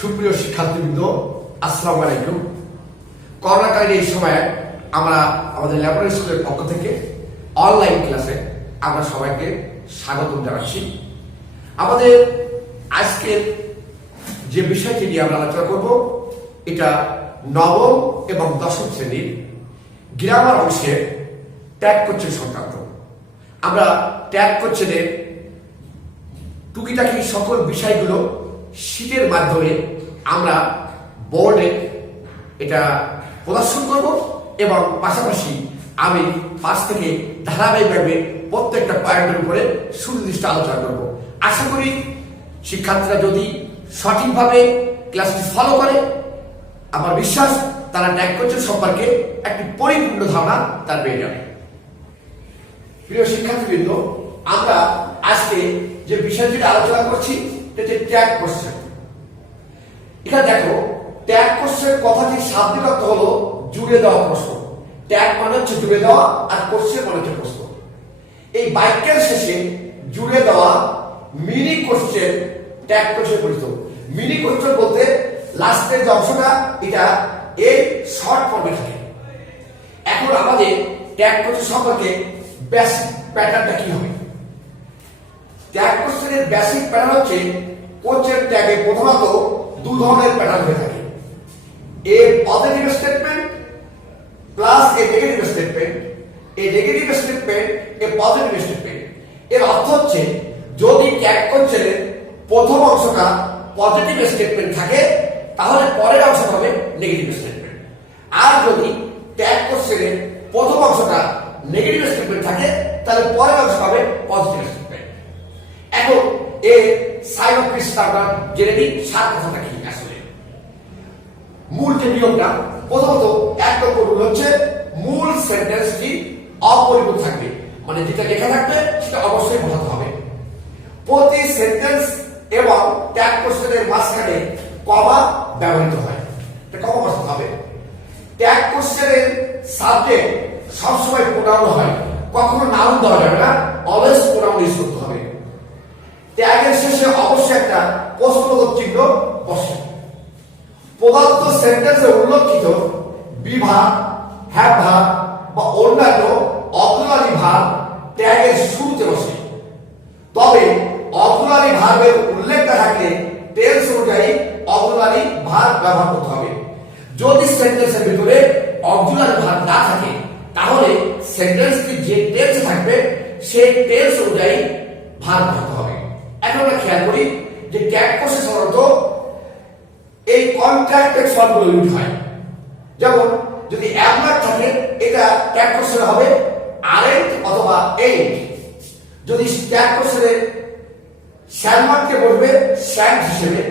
সুপ্রিয় শিক্ষার্থীবৃন্দ, আসসালামু আলাইকুম। করোনাকালীন এই সময়ে আমরা আমাদের ল্যাবরেটরি স্কুলের পক্ষ থেকে অনলাইন ক্লাসে আমরা সবাইকে স্বাগত জানাচ্ছি। আমাদের আজকের যে বিষয়টি নিয়ে আমরা আলোচনা করব, এটা নবম এবং দশম শ্রেণীর গ্রামার অংশে ট্যাগ কোশ্চেন সংক্রান্ত। আমরা ট্যাগ কোশ্চেনের টুকিটাকি সকল বিষয়গুলো শীটের মাধ্যমে আমরা বোর্ডে এটা প্রদর্শন করব এবং পাশাপাশি আমি পাশ থেকে ধারাবাহিকভাবে প্রত্যেকটা পয়েন্টের উপরে সুনির্দিষ্ট আলোচনা করব। আশা করি শিক্ষার্থীরা যদি সঠিকভাবে ক্লাসটি ফলো করে, আমার বিশ্বাস তারা ট্যাগ কোশ্চেন সম্পর্কে একটি পরিপূর্ণ ধারণা তার পেয়ে যাবে। প্রিয় শিক্ষার্থীবৃন্দ, আমরা আজকে যে বিষয়টি আলোচনা করছি সেটি ট্যাগ কোশ্চেন। এখানে দেখো, ট্যাগ কোশ্চেন কথাটির শাব্দিক অর্থ হলো জুড়ে দেওয়া প্রশ্ন। ট্যাগ মানে হচ্ছে জুড়ে দেওয়া, আর কোশ্চেন মানে হচ্ছে প্রশ্ন। এই বাক্যের শেষে জুড়ে দেওয়া মিনি কোশ্চেন ট্যাগ কোশ্চেন পরিচিত। মিনি কোশ্চেন বলতে লাস্টের যে অংশটা, এটা এই শর্ট ফর্মে থাকে। এখন আমাদের ট্যাগ কোশ্চেন সম্পর্কে বেসিক প্যাটার্নটা কি হবে? ট্যাগ কোশ্চেনের বেসিক প্যাটার্ন হচ্ছে, কোশ্চেন ট্যাগে প্রধানত দু ধরনের প্যাটার্ন হয়ে থাকে। এ পজিটিভ স্টেটমেন্ট প্লাস এ নেগেটিভ স্টেটমেন্ট, এ নেগেটিভ স্টেটমেন্ট, এ পজিটিভ স্টেটমেন্ট। এর অর্থ হচ্ছে, যদি ট্যাগ কোশ্চেনের প্রথম অংশটা পজিটিভ স্টেটমেন্ট থাকে, তাহলে পরের অংশটা হবে নেগেটিভ স্টেটমেন্ট। আর যদি ট্যাগ কোশ্চেনের প্রথম অংশটা নেগেটিভ স্টেটমেন্ট থাকে, তাহলে পরের অংশটা হবে পজিটিভ স্টেটমেন্ট। এখন এর সাইন অফ ক্রিস্ট আমরা জেনে নিই, সাত কথাটা কি আসলে। মূল যে নিয়মটা, প্রথমত এক নম্বর রুল হচ্ছে, মূল সেন্টেন্সটি অপরিবর্তিত থাকবে, মানে যেটা লেখা থাকবে সেটা অবশ্যই বোঝাতে হবে। প্রতি সেন্টেন্স এবং ট্যাগ কোশ্চেনের মাঝখানে কমা ব্যবহৃত হয়, এটা কমা বসাতে হবে। ট্যাগ কোশ্চেনের সাবজেক্ট সবসময় প্রোনাউন হয়, কখনো নাউন দেওয়া যাবে না, অলওয়েজ প্রোনাউন ইউজ করতে হবে। ট্যাগের শেষে অবশ্যই একটা প্রশ্নবোধক চিহ্ন বসে। প্রদত্ত সেন্টেন্সে উল্লেখিত বিভাগ, হ্যাভ ভার্ব বা অন্যান্য অক্সিলারি ভার্ব ট্যাগের শুরুতে বসে। তবে অক্সিলারি ভার্বের উল্লেখ না থাকলে টেন্স অনুযায়ী অক্সিলারি ভার্ব ব্যবহার করতে হবে। যদি সেন্টেন্সের ভিতরে অক্সিলারি ভার্ব না থাকে, তাহলে সেন্টেন্সটি যে টেন্সে থাকবে সেই টেন্স অনুযায়ী ভার্ব হতে হবে। এখন আমরা খেয়াল করি যে ট্যাগ কোশ্চেন সাধারণত এই কন্ট্রাক্টেড ফর্মগুলো ইউজ হয়। যেমন যদি অ্যাবলাক থাকে, এটা ট্যাগ কোশ্চেন হবে আরেন্ট অথবা এইন্ট। যদি ট্যাগ কোশ্চেনে শ্যালমার্ককে বলবে শ্যান্ট হিসেবে,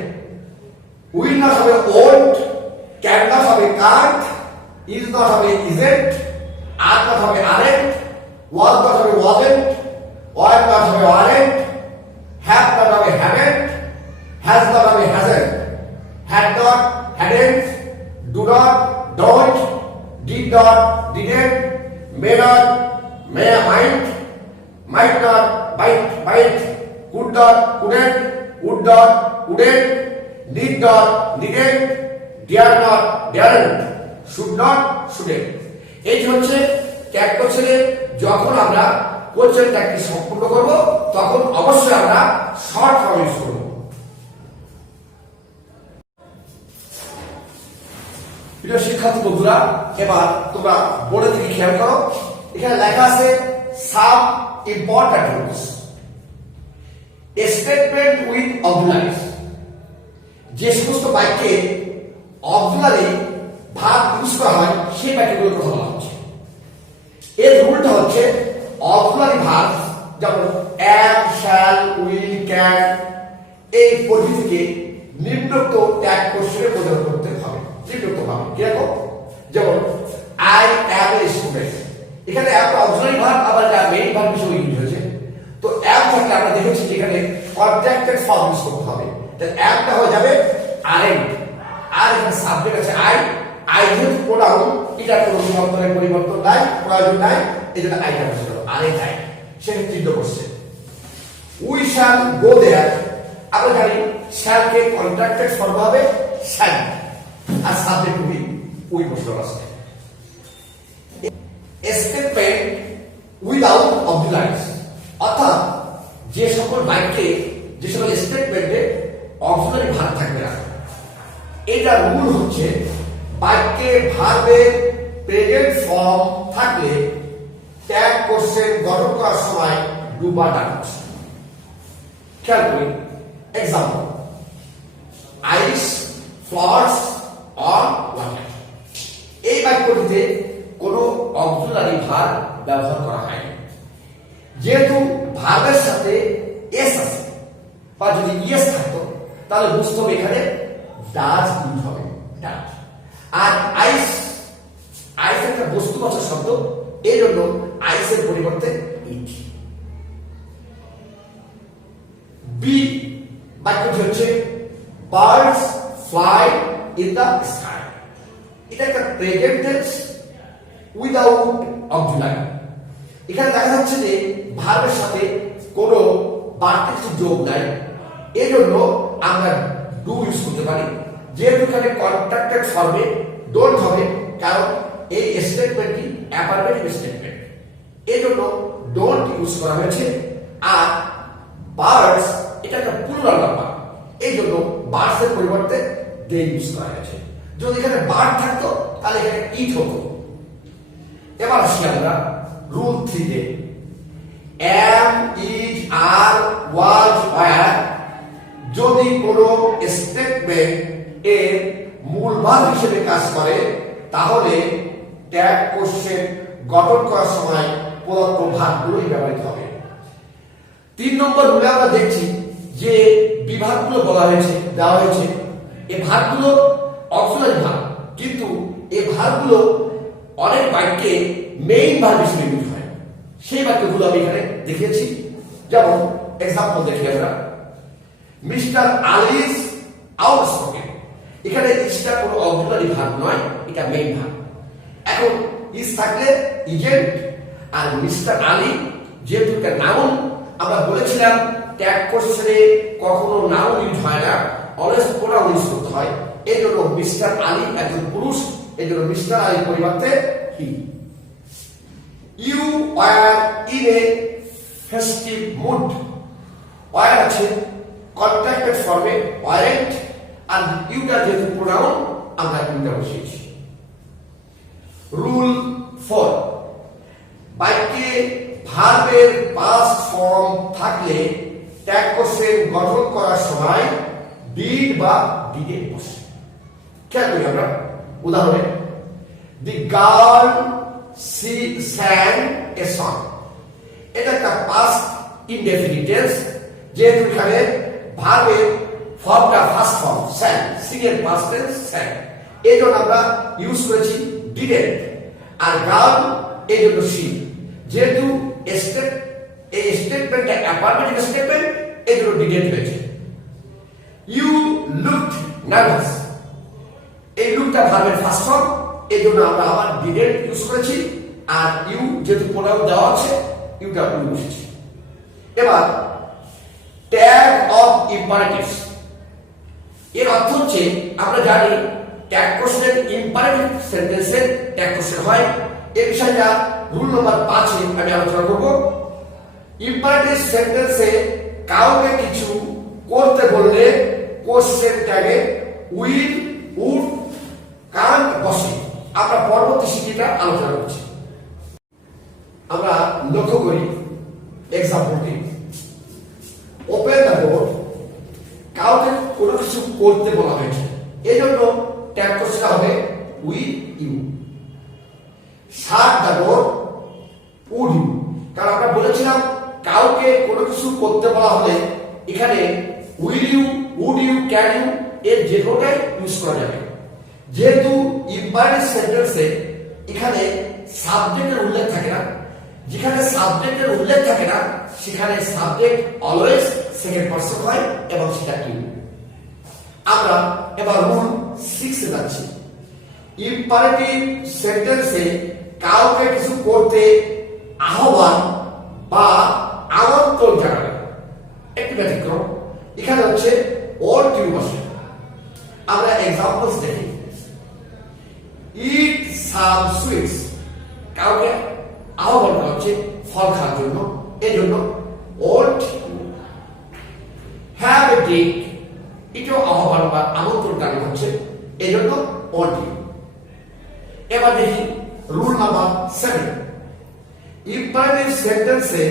উইল নট হবে ওল্ড, ক্যান নট হবে কান্ট, ইজ নট হবে ইজেন্ট, আর নট হবে আরেন্ট, ওয়াজ নট হবে ওয়াজেন্ট, ওয়ার নট হবে ওয়ারেন্ট, have not হবে haven't, has not হবে hasn't, had not hadn't, do not don't, did not didn't, may not might not might, could not couldn't, would not wouldn't, need not needn't, dare not daren't, should not shouldn't। এই হচ্ছে tag কোশ্চেনে যখন আমরা question ট্যাগটি সম্পূর্ণ করব, তখন অবশ্যই আমরা শর্ট ফর্ম ইউজ করব। প্রিয় শিক্ষার্থী বন্ধুরা, এবার তোমরা বোর্ডে থেকে খেয়াল করো, এখানে লেখা আছে some important rules. A statement with auxiliaries. যে সমস্ত বাক্যে অক্সিলারি ভার্ব ইউজ করা হয়, সেই বাক্যগুলোর কথা বলা হচ্ছে। এর রুলটা হচ্ছে, অক্সিলারি ভার্ব যেমন am, shall, will, can, এই পদ্ধতিকে নিম্নোক্ত ট্যাগ কোশ্চেনে প্রদান করতে হবে। নিম্নোক্ত ভাবে কিরকম? যেমন I am a student, এখানে একটা অক্সিলারি ভার্ব, আবার এটা মেইন ভার্ব হিসেবে ইউজ হয়েছে। তো am থাকলে আমরা দেখেছি এখানে কন্ট্রাক্টেড ফর্ম ইউজ করতে হবে। তাহলে amটা হয়ে যাবে aren't, আর এখানে সাবজেক্ট আছে I যেহেতু প্রোনাউন, এটা কোনো পরিবর্তন নাই, প্রয়োজন নাই, এই জন্য আইটা বসে গেল আরেন্ট সে চিহ্ন করছে। উই শ্যাল গো দেয়ার, আমরা জানি শ্যালকে কন্ট্রাক্টেড ফর্ম হবে শ্যাল, আর সাবজেক্ট উই বসে আছে। স্টেটমেন্ট উইদাউট অবজেক্টিভস, অর্থাৎ যে সকল বাক্যে যে সকল স্টেটমেন্টে অক্সিলারি ভার্ব থাকবে না, এটা রুল হচ্ছে বাক্যে ভার্বের প্রেজেন্ট ফর্ম থাকলে ট্যাগ কোশ্চেন গঠন করার সময় ডু বা ডান। খেয়াল করি example, ice, flowers on water. এই বাক্যটিতে কোনো অক্সিলারি ভার্ব ব্যবহার করা হয়নি। যেহেতু ভার্বের সাথে এস আছে বা যদি ইয়েস থাকতো তাহলে বুঝতে হবে এখানে ডাজ ইউজ হবে, ডাজ। আর আইস, আইস একটা বস্তুবাচক শব্দ, এই জন্য আইসের পরিবর্তে ইট। বি বাক্যটি হচ্ছে birds fly in the sky. এটা একটা প্রেজেন্ট টেন্স উইদাউট অক্সিলারি। এখানে দেখা যাচ্ছে যে ভার্বের সাথে কোনো বাড়তি কিছু যোগ নাই, এই জন্য আমরা ডু ইউজ করতে পারি। যেহেতু এখানে কন্ট্রাক্টেড ফর্মে ডোন্ট হবে, কারণ এই স্টেটমেন্টটি অ্যাফার্মেটিভ স্টেটমেন্ট, এই জন্য ডোন্ট ইউজ করা হয়েছে। আর বার্ডস এটা একটা প্লুরাল নাম্বার, এই জন্য বার্ডস এর পরিবর্তে দে ইউজ করা হয়েছে। যদি এখানে বার্ড থাকতো তাহলে এখানে ইট হতো। এবার আসি আমরা রুল 3 তে। am, is, are, was, were যদি কোনো স্টেটমেন্ট এর মূল ভাব হিসেবে কাজ করে তাহলে ট্যাগ কোশ্চেন গঠন করার সময় প্রদত্ত ভাগগুলোই ব্যবহৃত হবে। 3 নম্বর রুলে আমরা দেখছি যে বিভাগগুলো বলা হয়েছে, দেওয়া হয়েছে। এই ভাগগুলো অক্সিলারি ভাগ, কিন্তু এই ভাগগুলো অনেক বাক্যে মেইন ভাগ হিসেবে ইউজ হয়। সেই বাক্যগুলো আমি এখানে দেখিয়েছি। যেমন এক্সাম্পল দেখি আমরা, মিস্টার আলিজ আউটস্পোকেন। এখানে ইসটা কোনো অক্সিলারি ভাগ নয়, এটা মেইন ভাগ। এখন ইজ থাকলে ইজেন্ট, আর মিস্টার আলী যেহেতু একটা নাউন, আমরা বলেছিলাম ট্যাগ কোশ্চেনে কখনো নাউন ইউজ হয় না, অলওয়েজ প্রোনাউন ইউজ করতে হয়। এই জন্য মিস্টার আলী একজন পুরুষ, এই জন্য মিস্টার আলীর পরিবর্তে he. You were in a festive mood. Were আছে কন্ট্রাক্টেড ফর্মে ওয়ারেন্ট, আর ইউটা যেহেতু প্রোনাউন আমরা ইউটা বসিয়েছি। রুল 4, বাক্যে ভার্বের পাস্ট ফর্ম থাকলে ট্যাগ কোশ্চেন গঠন করার সময় ডিড বা ডিডে বসে। খেয়াল করি আমরা উদাহরণে, the girl sang a song। এটা একটা পাস্ট ইনডেফিনিট টেন্স, যেহেতু এখানে ভার্বের ফর্মটা ফার্স্ট ফর্ম sang, sing এর পাস্ট টেন্স sang, এই জন্য আমরা ইউজ করেছি ডিডেন্ট। আর গার্ল এই জন্য she, যেহেতু এই স্টেটমেন্টটা অ্যাফার্মেটিভ স্টেটমেন্ট, এই জন্য ডিডেন্ট হয়েছে। ইউ লুকড নার্ভাস, এই লুকটা ভার্বের ফার্স্ট ফর্ম, এই জন্য আমরা আবার ডিডেন্ট ইউজ করেছি। আর ইউ যেহেতু প্রোনাউন দেওয়া আছে, ইউটা ইউজ বসেছি। এবার ট্যাগ অফ ইম্পারেটিভস, এর অর্থ হচ্ছে আমরা জানি ট্যাগ কোশ্চেন ইম্পারেটিভ সেন্টেন্সে ট্যাগ কোশ্চেন হয়। এই বিষয়টা রুল নাম্বার 5 এ আমি আলোচনা করব। ইম্পারেটিভ সেন্টেন্সে কাউকে কিছু করতে বললে কোশ্চেন ট্যাগে উইল, উড, কান বসে। আমরা পরবর্তী শিক্ষিকা আলোচনা করছি। আমরা লক্ষ্য করি এক্সাম্পলটি, ওপেন দ্য ডোর। কাউকে কোনো কিছু করতে বলা হয়েছে, এই জন্য ট্যাগ কোশ্চেন হবে will you. Shut the door, would you. কারণ আমরা বলেছিলাম কাউকে কোনো কিছু করতে বলা হলে এখানে will you, would you, can you এর যে কোনোটাই ইউজ করা যাবে। যেহেতু ইম্পারেটিভ সেন্টেন্সে এখানে সাবজেক্টের উল্লেখ থাকে না, যেখানে সাবজেক্টের উল্লেখ থাকে না সেখানে সাবজেক্ট অলওয়েজ সেকেন্ড পারসন হয় এবং সেটা ইউ। আমরা এবার রুল 6 এ যাচ্ছি। ইম্পারেটিভ সেন্টেন্সে কাউকে কিছু করতে আহ্বান বা আমন্ত্রণ জানানো একটি ব্যতিক্রম। এখানে হচ্ছে ওন্ট আমরা এক্সাম্পলস দেখি। ইট সাম সুইটস, কাউকে আহ্বান করা হচ্ছে ফল খাওয়ার জন্য, এই জন্য ওল্ড। হ্যাভ এ ড্রিঙ্ক, এটাও আহ্বান বা আমন্ত্রণ জানানো হচ্ছে, এই জন্য ওল্ড। এবার দেখি রুল নাম্বার 7। ইম্পারেটিভ সেন্টেন্সে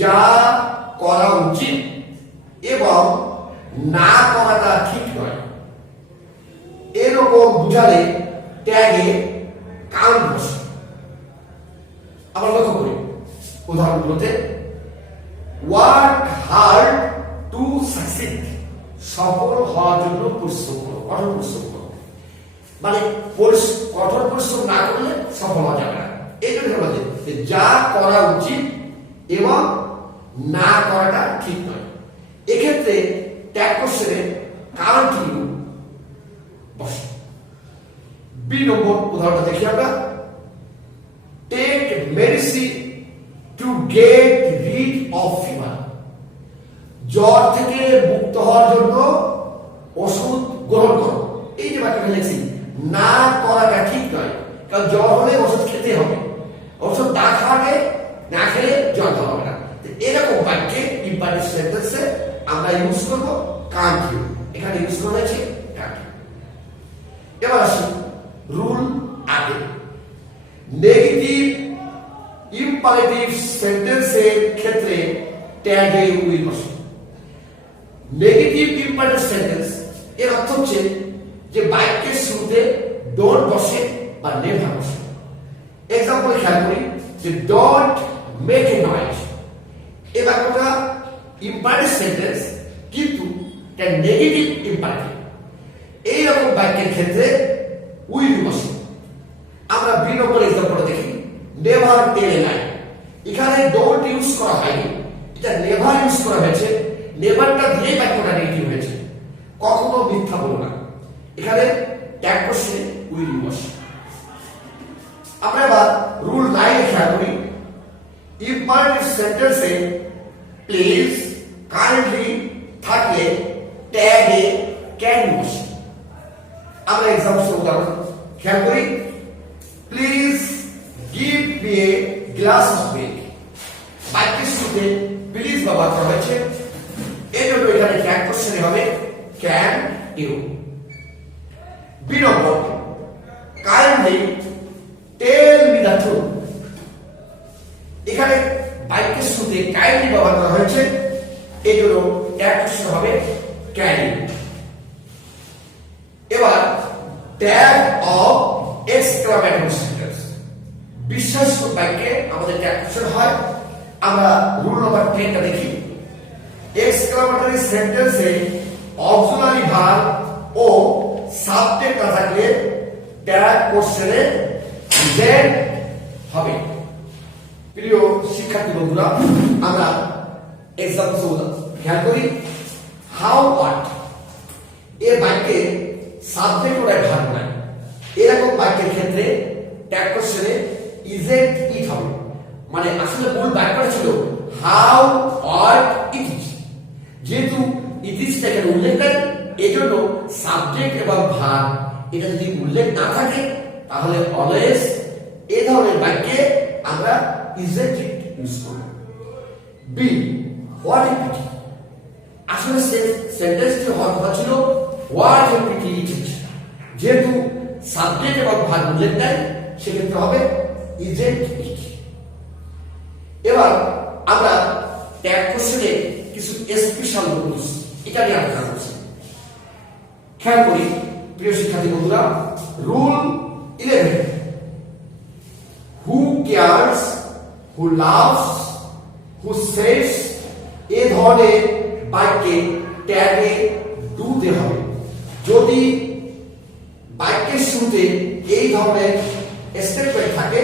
যা করা উচিত এবং না করাটা ঠিক নয় এরকম বুঝালে ট্যাগে কাউন্ট বসে। আমরা লক্ষ্য করি উদাহরণগুলোতে, ওয়ার্ক হার্ড টু সাকসিড, সফল হওয়ার জন্য পরিশ্রম করো, কঠোর পরিশ্রম করো। মানে কঠোর পরিশ্রম না করলে সফল হওয়া যাবে না। এই জন্য বলছে যে যা করা উচিত এবং না করাটা ঠিক নয়। এক্ষেত্রে ট্যাগ কোশ্চেনে কারেন্ট ইউ বসে। বি নম্বর উদাহরণটা দেখি আমরা। Take medicine to get rid of fever, জ্বর থেকে মুক্ত হওয়ার জন্য ওষুধ গ্রহণ করো। এই যে বাক্যটা লিখছি, না করাটা ঠিক নয়, কারণ জ্বর হলে ওষুধ খেতে হবে, ওষুধ না খাওয়ালে না খেলে জ্বর হবে না। এরকম বাক্যে ইম্পারেটিভ সেন্টেন্সে আমরা ইউজ করব কান্ট ইউ, এখানে ইউজ করা হয়েছে কান্ট ইউ। এবার আসি রুল আগে। নেগেটিভ ইম্পারেটিভ সেন্টেন্সের ক্ষেত্রে ট্যাগে উইল বসে। নেগেটিভ ইম্পারেটিভ সেন্টেন্স এর অর্থ হচ্ছে যে বাক্যের শুরুতে ডোন্ট বসে বা নেভার বসে। এক্সাম্পল খেয়াল করি যে ডোন্ট মেক এ নয়েজ, এই বাক্যটা ইম্পারেটিভ সেন্টেন্স কিন্তু এটা নেগেটিভ ইম্পারেটিভ। এইরকম বাক্যের ক্ষেত্রে উইল বসে। আমরা বি নম্বর এক্সাম্পল দেখি, নেভার টেল এ লাই। এখানে ডোন্ট ইউজ করা হয়নি, এটা নেভার ইউজ করা হয়েছে। নেভারটা দিয়ে বাক্যটা নেগেটিভ হয়েছে, কখনো মিথ্যা বলো না। এখানে ট্যাগ কোশ্চেনে উইল বসে। আমরা এবার রুল 9 খেয়াল করি। ইম্পারেটিভ সেন্টেন্সে প্লিজ কাইন্ডলি থাকলে ট্যাগে ক্যান বসে। আমরা এক্সাম্পল উদাহরণ খেয়াল করি। Please give me a glass of milk, বাক্যের শুরুতে প্লিজ ব্যবহার করা হয়েছে, এই জন্য এখানে ট্যাগ কোশ্চেনে হবে ক্যান ইউ। বি নম্বর, kindly tell me the truth. এখানে বাক্যের শুরুতে কাইন্ডলি ব্যবহার করা হয়েছে, এই জন্য ট্যাগ কোশ্চেন হবে ক্যান ইউ। এবার ট্যাগ অফ এক্সক্লামেটরি সেন্টেন্স, বিশ্বাসযোগ্য বাক্যে আমাদের ট্যাগ কোশ্চেন হয়। আমরা রুল নাম্বার 10টা দেখি। এক্সক্লামেটরি সেন্টেন্সে অক্সিলারি ভার্ব ও সাবজেক্ট না থাকলে ট্যাগ কোশ্চেনে জেড হবে। প্রিয় শিক্ষার্থী বন্ধুরা, আমরা এক্সাম্পল খেয়াল করি। হাউ হোয়াট, এ বাক্যে সাবজেক্ট ওরা ভার্ব নাই, এরকম বাক্যের ক্ষেত্রে ট্যাগ কোশ্চেনে ইজেন্ট ইট হবে। মানে আসলে মূল বাক্যটা ছিল হাউ হোয়াট ইট ইজ, যেহেতু ইট ইজটা এখানে উল্লেখ নেই, এজন্য সাবজেক্ট এবং ভার্ব এটা যদি উল্লেখ না থাকে তাহলে অলওয়েজ এই ধরনের বাক্যে আমরা ইজেন্ট ইট ইউজ করব। বি হোয়াট ইট ইজ, আসলে সেন্টেন্সটি হওয়ার কথা ছিল হোয়াট ইট ইজ, যেহেতু সাবজেক্ট এবং ভার্ব উল্লেখ নেই সেক্ষেত্রে হবে ইজেন্ট ইট। এবার আমরা ট্যাগ কোশ্চেনে কিছু স্পেশাল রুলস এটা নিয়ে আলোচনা করছি। খেয়াল করি প্রিয় শিক্ষার্থী বন্ধুরা, rule 11, who cares, who loves, who saves, এই ধরনের বাক্যে ট্যাগে ডু তে হবে। যদি বাক্যের শুরুতে এই ধরনের স্টেটমেন্ট থাকে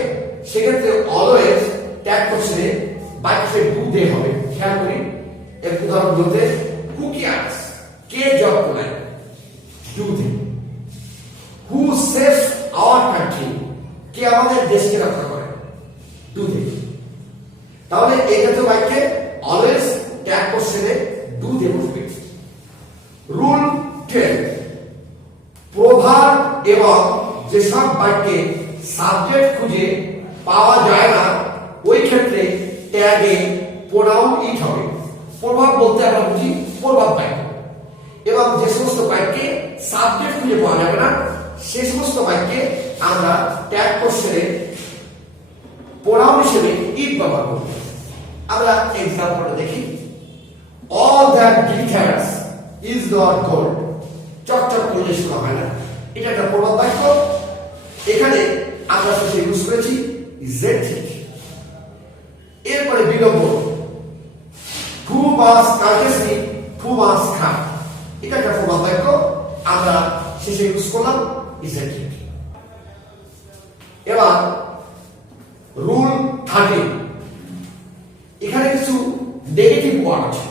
সেক্ষেত্রে অলওয়েজ ট্যাগ কোশ্চেনে বাক্যে ডু দে হবে। খেয়াল করি এর উদাহরণ বলতে, হু কেয়ারস, কে যত্ন নেয়, do they. Who saves our country, কে আমাদের দেশকে রক্ষা করে, ডু দে। তাহলে এই ক্ষেত্রে বাক্যে অলওয়েজ ট্যাগ কোশ্চেনে ডু দে বসবে। রুল 12, এবং যেসব বাক্যে সাবজেক্ট খুঁজে পাওয়া যায় না ওই ক্ষেত্রে ট্যাগে প্রোনাউন ইট হবে। প্রভাব বলতে আমরা বুঝি প্রভাব বাক্য, এবং যে সমস্ত বাক্যে সাবজেক্ট খুঁজে পাওয়া যাবে না সে সমস্ত বাক্যে আমরা ট্যাগ কোশ্চেনে প্রোনাউন হিসেবে ইট ব্যবহার করব। আমরা এক্সাম্পলটা দেখি। All that glitters is not gold. চকচক করলে শোনা হয় না, এটা একটা প্রবাদ বাক্য। এখানে আমরা সেটা ইউজ করেছি জেড ঠিক। এরপরে বিলম্বন, হু মাস কার্টেসি হু মাস খা, এটা একটা প্রবাদ বাক্য, আমরা শেষে ইউজ করলাম ইজেড ঠিক। এবার রুল 13, এখানে কিছু নেগেটিভ ওয়ার্ড আছে,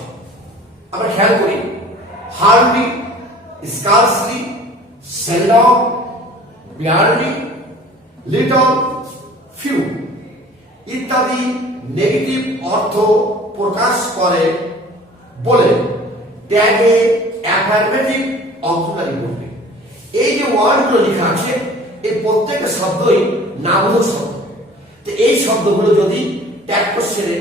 আমরা খেয়াল করি। Hardly, scarcely, seldom, barely, little, few ইত্যাদি নেগেটিভ অর্থ প্রকাশ করে বলে ট্যাগে অ্যাফার্মেটিভ অংশদারি করবে। এই যে ওয়ার্ডগুলো লেখা আছে এই প্রত্যেকটা শব্দই নামবোধক শব্দ। তো এই শব্দগুলো যদি ট্যাগ কোশ্চেনে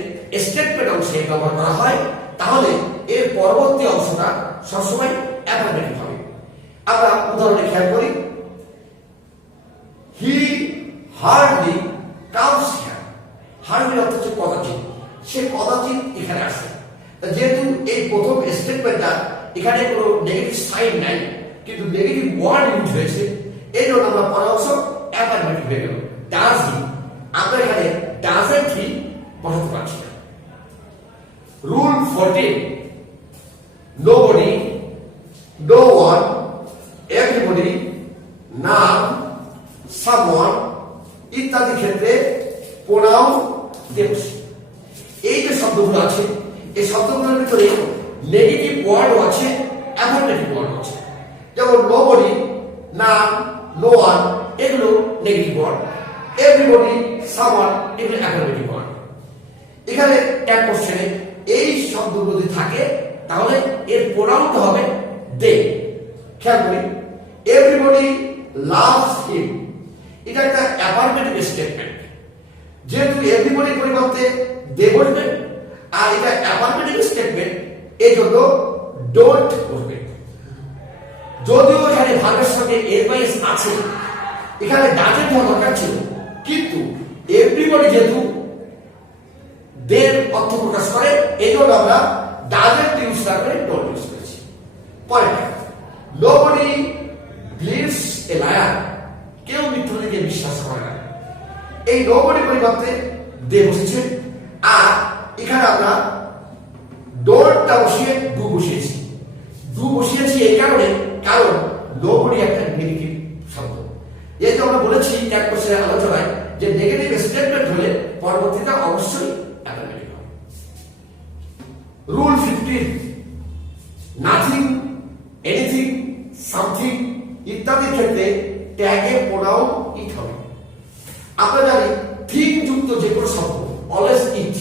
স্টেটমেন্ট অংশে ব্যবহার করা হয় তাহলে এর পরবর্তী অংশটা সবসময় অ্যাফার্মেটিভ হবে। আমরা উদাহরণে খেয়াল করি। হি হার্ডলি কামস হিয়ার। হার্ডলি অর্থ হচ্ছে কদাচিৎ, সে কদাচিৎ এখানে আসে। যেহেতু এই প্রথম স্টেটমেন্টটা এখানে কোনো নেগেটিভ সাইন নাই কিন্তু নেগেটিভ ওয়ার্ড ইউজ হয়েছে, এই জন্য আমরা পরের অংশ অ্যাফার্মেটিভ হয়ে গেল। ডাজ হি, আমরা এখানে ডাজেন্ট হি বসাতে পারছি না। Rule 14, nobody, no one, everybody, none, someone ইত্যাদি ক্ষেত্রে প্রোনাউন দেবস। এই যে শব্দগুলো আছে এই শব্দগুলোর ভিতরে নেগেটিভ ওয়ার্ডও আছে, অ্যাফার্মেটিভ ওয়ার্ডও আছে। যেমন nobody, none, no one এগুলো নেগেটিভ ওয়ার্ড, everybody, someone এগুলো অ্যাফার্মেটিভ ওয়ার্ড। এখানে ট্যাগ কোশ্চেনে এই শব্দগুলো যদি থাকে তাহলে এর প্রোনাউনটা হবে দে। খেয়াল করি, এভরিবডি লাভস হিম, এটা একটা অ্যাফার্মেটিভ স্টেটমেন্ট। যেহেতু এভরিবডির পরিবর্তে দে বলবেন আর এটা অ্যাফার্মেটিভ স্টেটমেন্ট, এই জন্য ডোন্ট বলবেন। যদিও এখানে ভার্বের সঙ্গে এর বাই এস আছে, এখানে ডাজেন্ট হওয়া দরকার ছিল, কিন্তু এভরিবডি যেহেতু দের অর্থ প্রকাশ করে এই জন্য আমরা ডাজেন্ট ইউজ না করে ডোন্ট ইউজ করেছি। Point, nobody believes a liar, কেউ মিথ্যাবাদীকে বিশ্বাস করে না। এই নোবডি পরিবর্তে দে বসেছে, আর এখানে আমরা ডোন্টটা বসিয়ে ডু বসিয়েছি। ডু বসিয়েছি এই কারণে, কারণ নোবডি একটা নেগেটিভ শব্দ। এই যে আমরা বলেছি এক কোশ্চেনের আলোচনায় যে নেগেটিভ স্টেটমেন্ট হলে পরবর্তীতে অবশ্যই অ্যাফার্মেটিভ হবে। রুল 15, নাথিং, এনিথিং, সামথিং ইত্যাদির ক্ষেত্রে ট্যাগে প্রোনাউন ইট হবে। আমরা জানি থিং যুক্ত যে কোনো শব্দ অলওয়েজ ইট,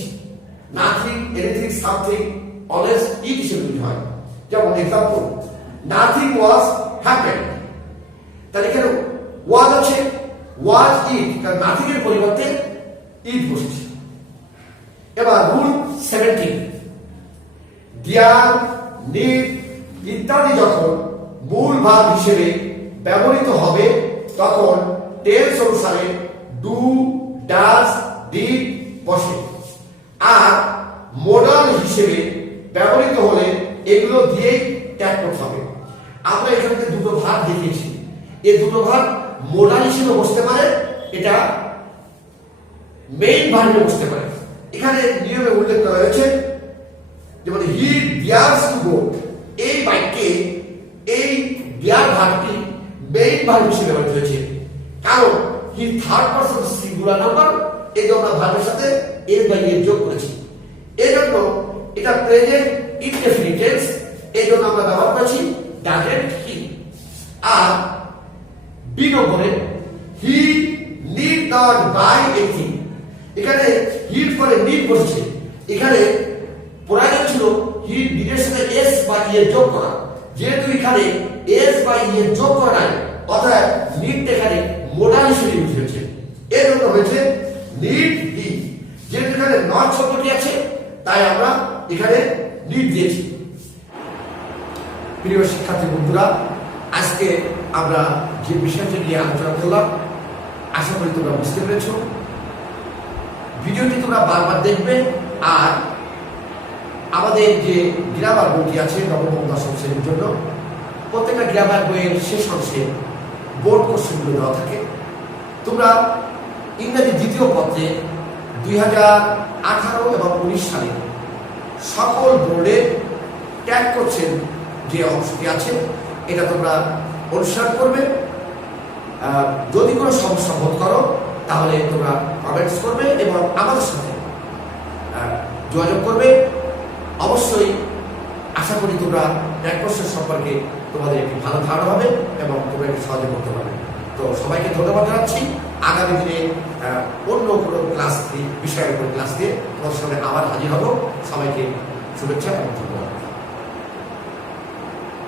নাথিং, এনিথিং, সামথিং অলওয়েজ ইট হিসেবে ইউজ হয়। যেমন এক্সাম্পল, নাথিং ওয়াজ হ্যাপেন্ড, তাহলে এখানে ওয়াজ আছে, ওয়াজ ইট, কারণ নাথিং এর পরিবর্তে ইট বসেছে। এবার রুল 17, ডিয়ার, নিড ইত্যাদি যখন মূল ভাব হিসেবে ব্যবহৃত হবে তখন টেন্স অনুসারে ডু, ডাজ, ডিড বসে, আর মোডাল হিসেবে ব্যবহৃত হলে এগুলো দিয়েই ট্যাগ করতে হবে। আমরা এখানে দুটো ভাব দেখিয়েছি, এই দুটো ভাব মোডাল হিসেবে বসতে পারে, এটা মেইন ভার্বে বসতে পারে। এখানে নিয়মে উল্লেখ করা হয়েছে, যেমন হি ডিয়ার্স টু গো, এই বাক্যে এই ডিয়ার ভার্বটি মেইন ভার্ব হিসেবে ব্যবহৃত হয়েছে, কারণ he third person singular number, এই জন্য আমরা ভার্বের সাথে এর বা এর যোগ করেছি। এই জন্য এটা প্রেজেন্ট ইনডেফিনিট টেন্স, এই জন্য আমরা ব্যবহার করেছি ডাজেন্ট হি। আর বি নম্বরে he need not by anything, এখানে হির পরে নিড বসছে, এখানে প্রয়োজন ছিল হি নিডের সাথে এস বা ই এর যোগ করা, যেহেতু এখানে এস বা ই এর যোগ করা নাই অর্থাৎ নিড আজকে আমরা যে বিষয়টি নিয়ে আলোচনা করলাম, আশা করি তোমরা বুঝতে পেরেছ। ভিডিওটি তোমরা বারবার দেখবে। আর আমাদের যে গ্রামার বইটি আছে নবম এবং দশম শ্রেণীর জন্য, প্রত্যেকটা গ্রামার বইয়ের শেষ অংশে বোর্ড কোশ্চেনগুলো দেওয়া থাকে। তোমরা ইংরেজি দ্বিতীয় পত্রে 2018 এবং 19 সালে সকল বোর্ডে ট্যাগ করছেন যে অংশটি আছে, এটা তোমরা অনুসরণ করবে। যদি কোনো সমস্যা বোধ করো তাহলে তোমরা কমেন্টস করবে এবং আমাদের সাথে যোগাযোগ করবে। অবশ্যই আশা করি তোমরা ট্যাগ কোশ্চেন সম্পর্কে তোমাদের একটি ভালো ধারণা হবে এবং তোমরা একটু সহজে করতে পারবে। তো সবাইকে ধন্যবাদ জানাচ্ছি। আগামী দিনে অন্য কোনো ক্লাস দিয়ে, বিষয়ের উপর ক্লাস দিয়ে তোমাদের সামনে আবার হাজির হব। সবাইকে শুভেচ্ছা এবং ধন্যবাদ।